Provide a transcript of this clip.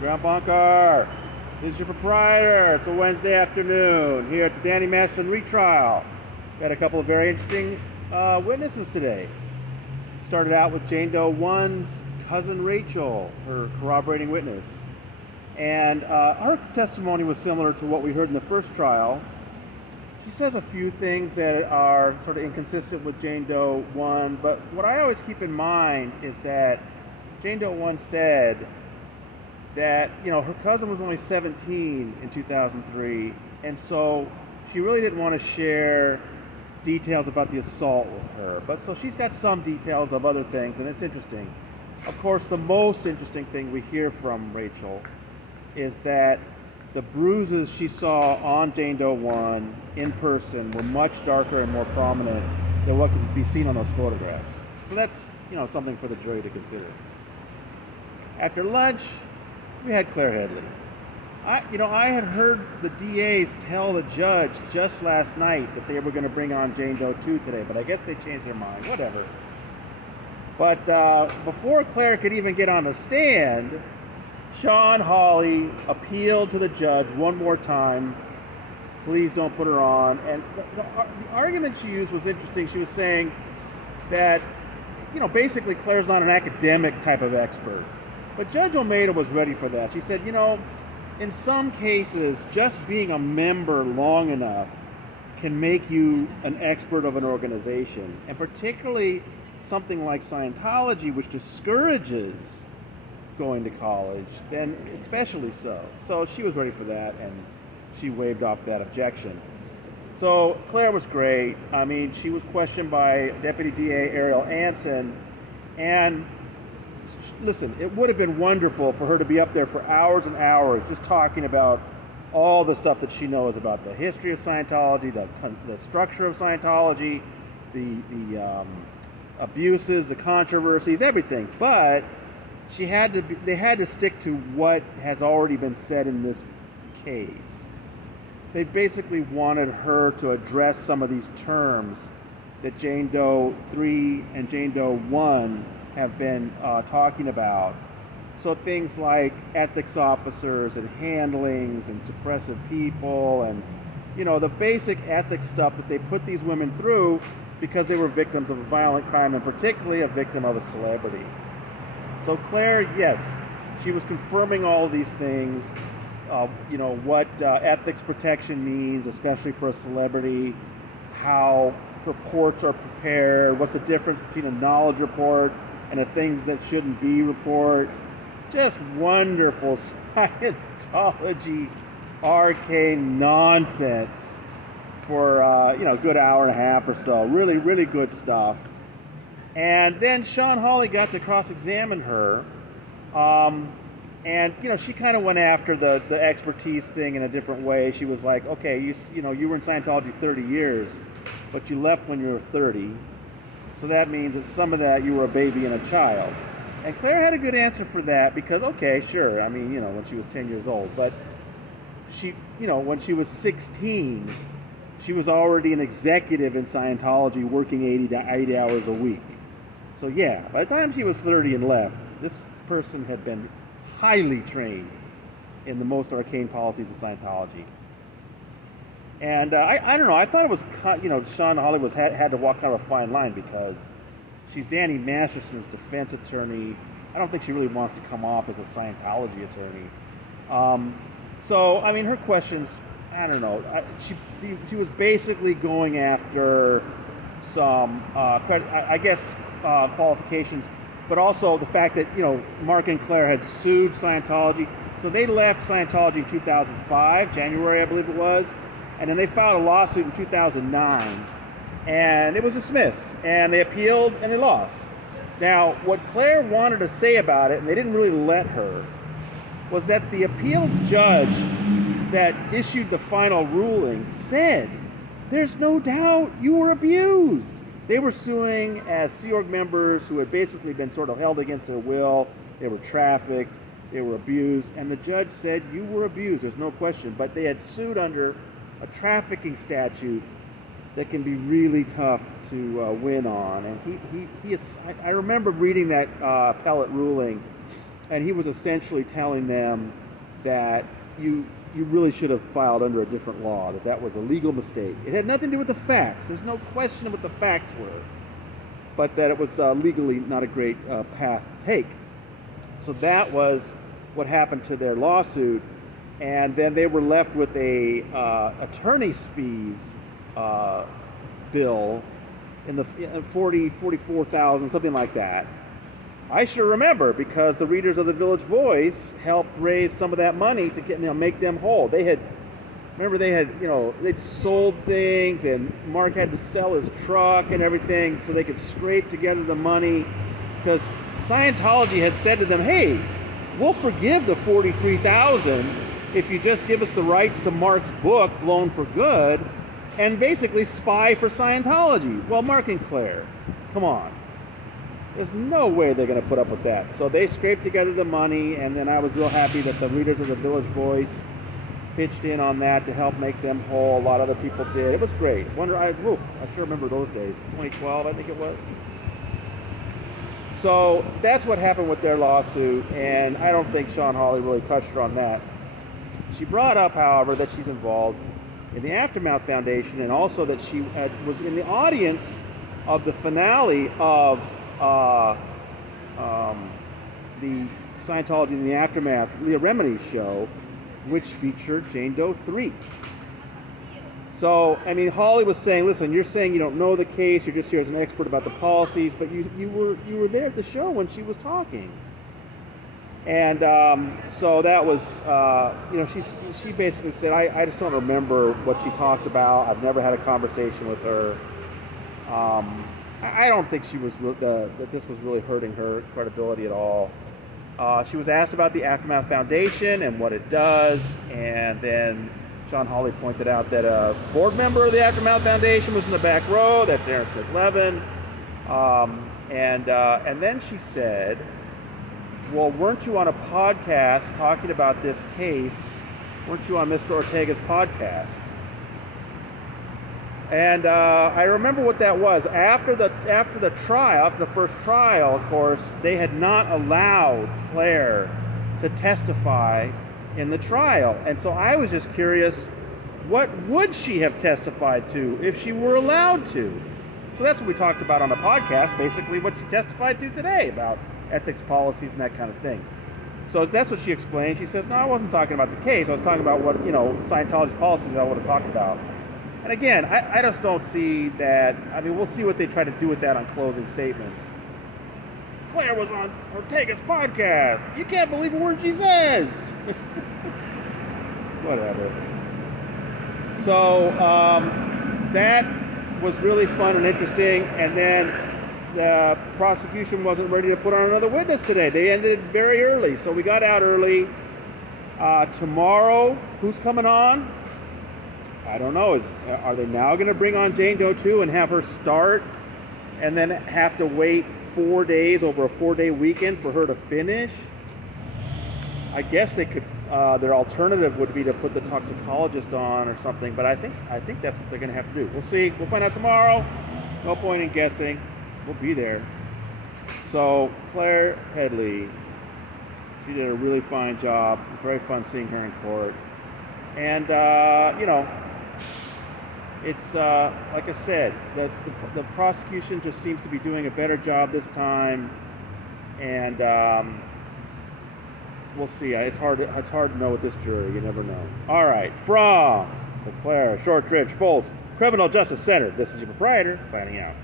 Ground Bunker. This is your proprietor. It's a Wednesday afternoon here at the Danny Masterson retrial. Got a couple of very interesting witnesses today. Started out with Jane Doe 1's cousin Rachel, her corroborating witness. And her testimony was similar to what we heard in the first trial. She says a few things that are sort of inconsistent with Jane Doe 1, but what I always keep in mind is that Jane Doe 1 said that, her cousin was only 17 in 2003, and so she really didn't want to share details about the assault with her. But so she's got some details of other things, and it's interesting. Of course, the most interesting thing we hear from Rachel is that the bruises she saw on Jane Doe 1 in person were much darker and more prominent than what could be seen on those photographs. So that's, something for the jury to consider. After lunch, we had Claire Headley. I had heard the DAs tell the judge just last night that they were going to bring on Jane Doe 2 today, but I guess they changed their mind, whatever. But before Claire could even get on the stand, Sean Hawley appealed to the judge one more time. Please don't put her on. And the argument she used was interesting. She was saying that, basically Claire's not an academic type of expert. But Judge Almeida was ready for that. She said, in some cases, just being a member long enough can make you an expert of an organization. And particularly something like Scientology, which discourages going to college, then especially so. So she was ready for that, and she waived off that objection. So Claire was great. I mean, she was questioned by Deputy DA Ariel Anson, and listen, it would have been wonderful for her to be up there for hours and hours just talking about all the stuff that she knows about the history of Scientology, the structure of Scientology, the abuses, the controversies, everything. But they had to stick to what has already been said in this case. They basically wanted her to address some of these terms that Jane Doe 3 and Jane Doe 1 have been talking about. So things like ethics officers and handlings and suppressive people and, the basic ethics stuff that they put these women through because they were victims of a violent crime and particularly a victim of a celebrity. So Claire, yes, she was confirming all of these things, what ethics protection means, especially for a celebrity, how reports are prepared, what's the difference between a knowledge report and a things that shouldn't be report. Just wonderful Scientology arcane nonsense for, a good hour and a half or so. Really, really good stuff. And then Sean Hawley got to cross-examine her. And, she kind of went after the expertise thing in a different way. She was like, okay, you were in Scientology 30 years, but you left when you were 30. So that means that some of that you were a baby and a child. And Claire had a good answer for that because, okay, sure. I mean, when she was 10 years old. But she, when she was 16, she was already an executive in Scientology working 80 hours a week. So yeah, by the time she was 30 and left, this person had been highly trained in the most arcane policies of Scientology. And I don't know, I thought it was, Sean Hawley had to walk kind of a fine line because she's Danny Masterson's defense attorney. I don't think she really wants to come off as a Scientology attorney. So, I mean, her questions, I don't know, she was basically going after some, qualifications, but also the fact that, Mark and Claire had sued Scientology. So they left Scientology in 2005, January, I believe it was, and then they filed a lawsuit in 2009, and it was dismissed, and they appealed, and they lost. Now, what Claire wanted to say about it, and they didn't really let her, was that the appeals judge that issued the final ruling said, there's no doubt you were abused. They were suing as Sea Org members who had basically been sort of held against their will. They were trafficked. They were abused. And the judge said, you were abused. There's no question. But they had sued under a trafficking statute that can be really tough to win on. And he is, I remember reading that appellate ruling And he was essentially telling them that you really should have filed under a different law, that was a legal mistake. It had nothing to do with the facts. There's no question of what the facts were, but that it was legally not a great path to take. So that was what happened to their lawsuit, and then they were left with a attorney's fees bill in the 44,000, something like that. I sure remember, because the readers of the Village Voice helped raise some of that money to make them whole. They'd sold things, and Mark had to sell his truck and everything so they could scrape together the money, because Scientology had said to them, hey, we'll forgive the $43,000 if you just give us the rights to Mark's book, Blown for Good, and basically spy for Scientology. Well, Mark and Claire, come on. There's no way they're going to put up with that. So they scraped together the money, and then I was real happy that the readers of the Village Voice pitched in on that to help make them whole. A lot of other people did. It was great. I sure remember those days. 2012, I think it was. So that's what happened with their lawsuit, and I don't think Sean Hawley really touched her on that. She brought up, however, that she's involved in the Aftermath Foundation, and also that she was in the audience of the finale of the Scientology in the Aftermath Leah Remini show, which featured Jane Doe 3. So, I mean, Hawley was saying, listen, you're saying you don't know the case, you're just here as an expert about the policies, but you were there at the show when she was talking. And so that was, she basically said, I just don't remember what she talked about. I've never had a conversation with her. I don't think she was that this was really hurting her credibility at all. She was asked about the Aftermath Foundation and what it does, and then Sean Hawley pointed out that a board member of the Aftermath Foundation was in the back row. That's Aaron Smith-Levin. And then she said, well, weren't you on a podcast talking about this case? Weren't you on Mr. Ortega's podcast? And I remember what that was. After the first trial, of course, they had not allowed Claire to testify in the trial. And so I was just curious, what would she have testified to if she were allowed to? So that's what we talked about on the podcast, basically what she testified to today about ethics policies and that kind of thing. So that's what she explained. She says, no, I wasn't talking about the case. I was talking about what, Scientology's policies I would have talked about. And again, I just don't see that. I mean, we'll see what they try to do with that on closing statements. Claire was on Ortega's podcast. You can't believe a word she says. Whatever. So that was really fun and interesting. And then the prosecution wasn't ready to put on another witness today. They ended very early. So we got out early. Tomorrow, who's coming on? I don't know. Are they now going to bring on Jane Doe 2 and have her start and then have to wait 4 days over a 4-day weekend for her to finish? I guess they could. Their alternative would be to put the toxicologist on or something, but I think that's what they're going to have to do. We'll see. We'll find out tomorrow. No point in guessing. We'll be there. So Claire Headley, she did a really fine job. It was very fun seeing her in court. And, it's, like I said, the prosecution just seems to be doing a better job this time. And we'll see. It's hard to know with this jury. You never know. All right. From the Claire Shortridge Foltz Criminal Justice Center, this is your proprietor, signing out.